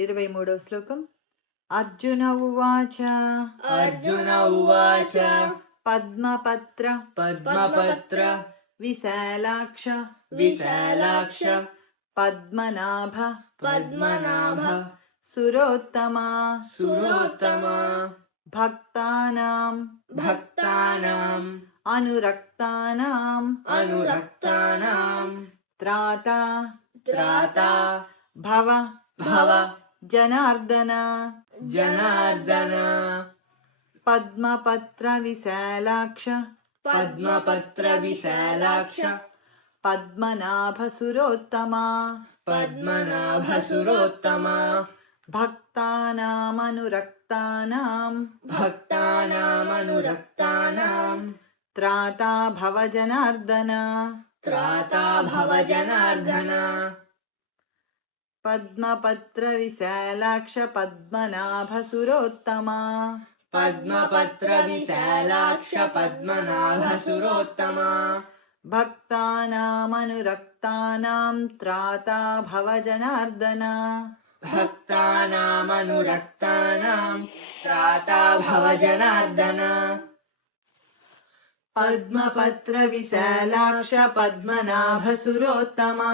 23వ శ్లోకం. అర్జున ఉవాచ అర్జున ఉవాచ పద్మపత్ర పద్మపత్ర విశాలాక్ష విశాలాక్ష పద్మనాభ పద్మనాభ సురోత్తమా సురోత్తమా భక్తానాం భక్తానాం అనురక్తానాం అనురక్తానాం త్రాతా త్రాతా భవ భవ జనార్దన. జనార్దన. పద్మపత్ర విశాలాక్ష పద్మపత్ర విశాలాక్ష పద్మనాభ సురోత్తమా పద్మనాభ సురోత్తమా భక్తానామనురక్తానాం భక్తానామనురక్తానాం త్రాతా భవ జనార్దన. త్రాతా భవ జనార్దన. పద్మపత్ర విశాలాక్ష పద్మనాభ సురోత్తమా పద్మపత్ర విశాలాక్ష పద్మనాభ సురోత్తమా భక్తానామనురక్తానాం త్రాతా భవ జనార్దన. భక్తానామనురక్తానాం త్రాతా భవ జనార్దన. పద్మపత్ర విశాలాక్ష పద్మనాభ సురోత్తమా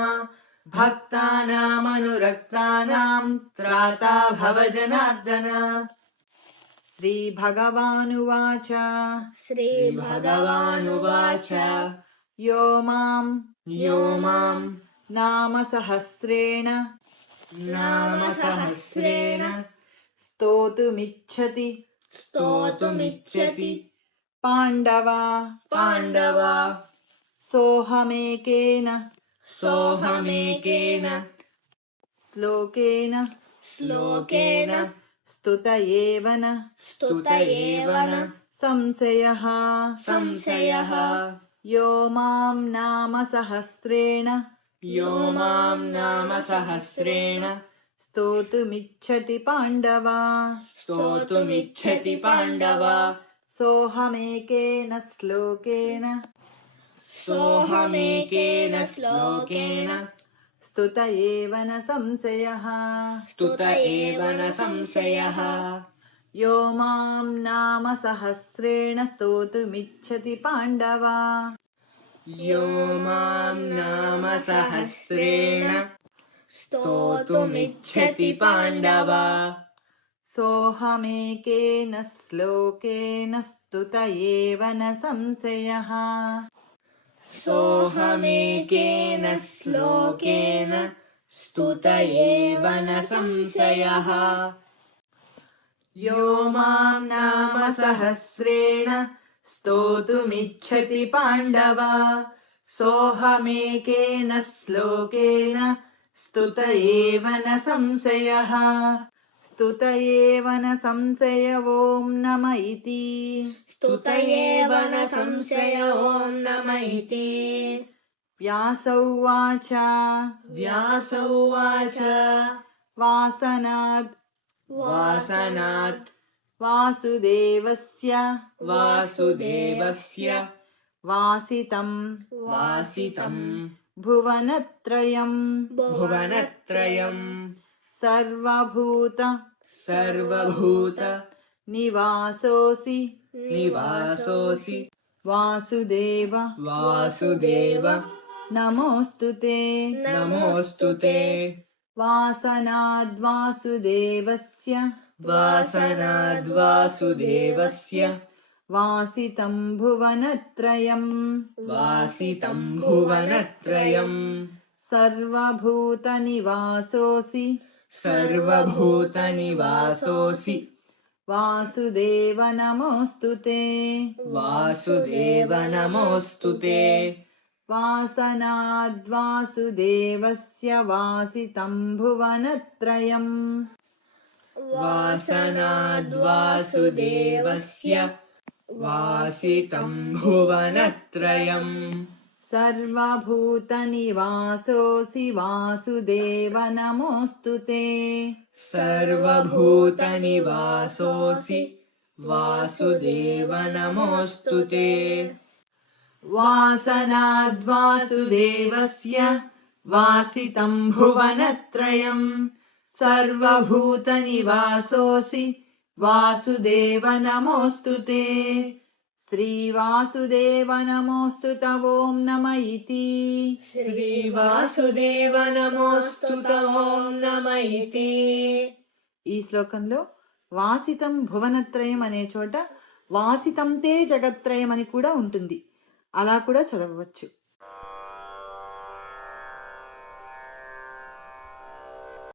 భక్తానామనురక్తానాం త్రాతా భవ జనార్దన. శ్రీభగవానువాచ శ్రీభగవానువాచ యో మాం యో మాం నామసహస్రేణ నామసహస్రేణ స్తోతుమిచ్చతి స్తోతుమిచ్చతి పాండవా పాండవా సోహమేకేన సోహమేకేన శ్లోకేన శ్లోకేన స్తుత ఏవన స్తుత ఏవన సంశయః. సంశయః. యో మాం నామసహస్రేణ యో మాం నామసహస్రేణ స్తోతుమిచ్చతి పాండవా స్తోతుమిచ్చతి పాండవా సోహమేకేన శ్లోకేన సోహమేకేన శ్లోకేన స్తుత ఏవన సంశయః. స్తుత ఏవన సంశయః. యో మాం నామసహస్రేణ స్తోతుమిచ్చతి పాండవా యో మాం నామసహస్రేణ స్తోతుమిచ్చతి పాండవా సోహమేకేన శ్లోకేన స్తుత ఏవన సంశయః. సోహమేకేన శ్లోకేన స్తుత ఏవన సంశయః. యో మాం నామసహస్రేణ స్తోతుమిచ్చతి పాండవా సోహమేకేన శ్లోకేన స్తుత ఏవన సంశయః. స్తుత ఏవన సంశయ ఓం నమ ఇతి. స్తుత ఏవన సంశయ ఓం నమ ఇతి. వ్యాస ఉవాచ వ్యాస ఉవాచ వాసనాద్ వాసనాత్ వాసుదేవస్య వాసుదేవస్య వాసితం వాసితం భువనత్రయం భువనత్రయం సర్వభూత సర్వభూత నివాసోసి నివాసోసి వాసుదేవ వాసుదేవ నమోస్తుతే. నమోస్తుతే. వాసనాద్వాసుదేవస్య వాసనాద్వాసుదేవస్య వాసితం భువనత్రయం వాసితం భువనత్రయం సర్వభూత నివాసోసి సర్వభూత నివాసోసి వాసుదేవ నమోస్తుతే. వాసుదేవ నమోస్తుతే. వాసనాద్వాసుదేవస్య వాసితం భువనత్రయం వాసనాద్వాసుదేవస్య వాసితం భువనత్రయం సర్వభూత నివాసోసి వాసుదేవ నమోస్తుతే. సర్వభూత నివాసోసి వాసుదేవ నమోస్తుతే. వాసనాద్వాసుదేవస్య వాసితం భువనత్రయం సర్వభూత నివాసోసి వాసుదేవ నమోస్తుతే. శ్రీవాసుదేవ నమోస్తు ఓం నమ ఇతి. శ్రీవాసుదేవ నమోస్తుత ఓం నమ ఇతి. ఈ శ్లోకంలో వాసితం భువనత్రయం అనే చోట వాసితం తే జగత్రయం అని కూడా ఉంటుంది. అలా కూడా చదవవచ్చు.